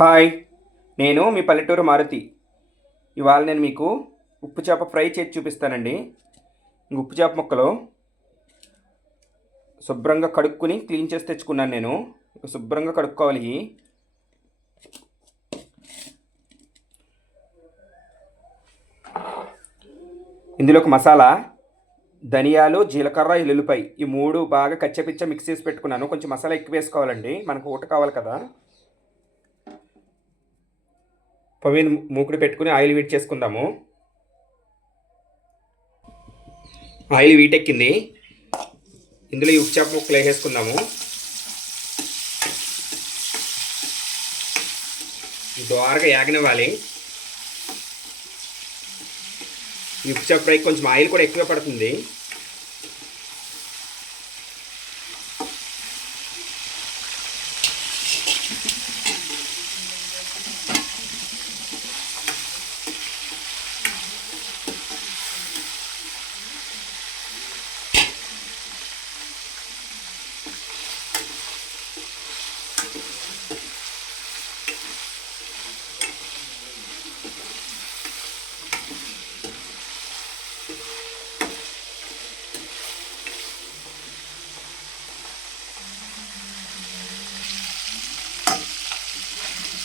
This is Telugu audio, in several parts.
హాయ్ నేను మీ పల్లెటూరు మారుతి. ఇవాళ నేను మీకు ఉప్పు చేప ఫ్రై చేసి చూపిస్తానండి. ఇంక ఉప్పు చేప ముక్కలు శుభ్రంగా కడుక్కుని క్లీన్ చేసి తెచ్చుకున్నాను నేను. శుభ్రంగా కడుక్కోవాలి. ఇందులో ఒక మసాలా ధనియాలు జీలకర్ర ఎల్లుల్లిపాయ. ఈ మూడు బాగా కచ్చపిచ్చ మిక్స్ చేసి పెట్టుకున్నాను. కొంచెం మసాలా ఎక్కువ వేసుకోవాలండి. మనకు ఊట కావాలి కదా. పొయ్యి మూకుడు పెట్టుకుని ఆయిల్ వీట్ చేసుకుందాము. ఆయిల్ వీటెక్కింది ఇందులో ఈ ఉప్చాప ముక్కలు వేసేసుకుందాము. దోరగా యాగనివ్వాలి. ఈ ఉప్చాప ఫ్రై కొంచెం ఆయిల్ కూడా ఎక్కువ పడుతుంది.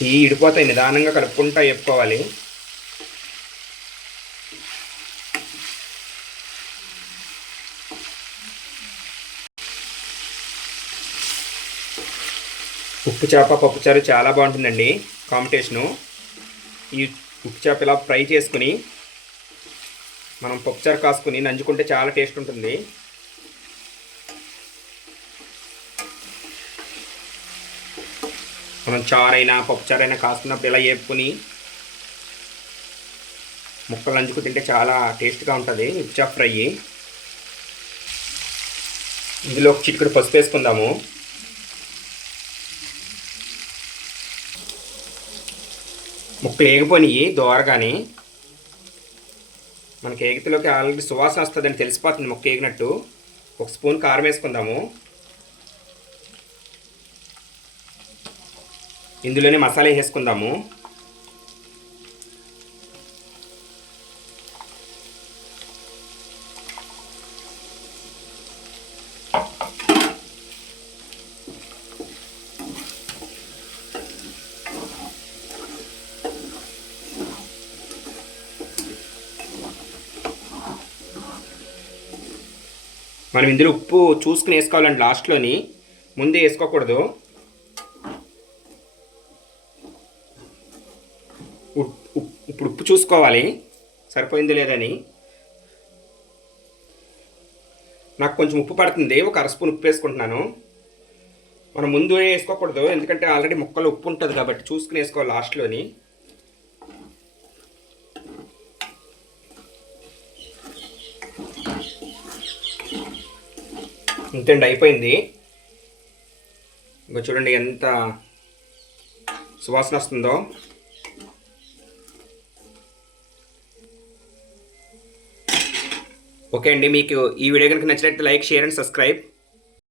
ఈ ఇడిపోతాయి నిదానంగా కలుపుకుంటా చెప్పుకోవాలి. ఉప్పు చేప పప్పుచారు చాలా బాగుంటుందండి కాంపిటీషను ఈ ఉప్పు చేప ఇలా ఫ్రై చేసుకుని మనం పప్పుచారు కాసుకుని నంచుకుంటే చాలా టేస్ట్ ఉంటుంది. మనం చారైనా పప్పుచారైనా కాసుకున్నప్పుడు ఇలా వేపుకుని ముక్కలు నంచుకు తింటే చాలా టేస్ట్గా ఉంటుంది. ఉచ్చా ఫ్రై. ఇందులో ఒక చిటికడు పసుపు వేసుకుందాము. ముక్కలు ఏగిపోయినాయి దోరగాని. మనకి ఏగితలోకి ఆల్రెడీ సువాసన వస్తుందని తెలిసిపోతుంది ముక్క ఏగినట్టు. ఒక స్పూన్ కారం వేసుకుందాము. ఇందులోనే మసాలా వేసుకుందాము మనం ఇందులో ఉప్పు చూసుకుని వేసుకోవాలండి లాస్ట్లోని. ముందే వేసుకోకూడదు. ఇప్పుడు ఉప్పు చూసుకోవాలి. సరిపోయింది లేదని. నాకు కొంచెం ఉప్పు పడుతుంది. ఒక అర స్పూన్ ఉప్పు వేసుకుంటున్నాను. మనం ముందు వేసుకోకూడదు ఎందుకంటే ఆల్రెడీ ముక్కలు ఉప్పు ఉంటుంది కాబట్టి చూసుకుని వేసుకోవాలి లాస్ట్లోని. ఇంతండి అయిపోయింది. ఇంకా చూడండి ఎంత సువాసన వస్తుందో. ఓకే అండి మీకు ఈ వీడియో కనుక నచ్చినట్టు లైక్ షేర్ అండ్ సబ్స్క్రైబ్.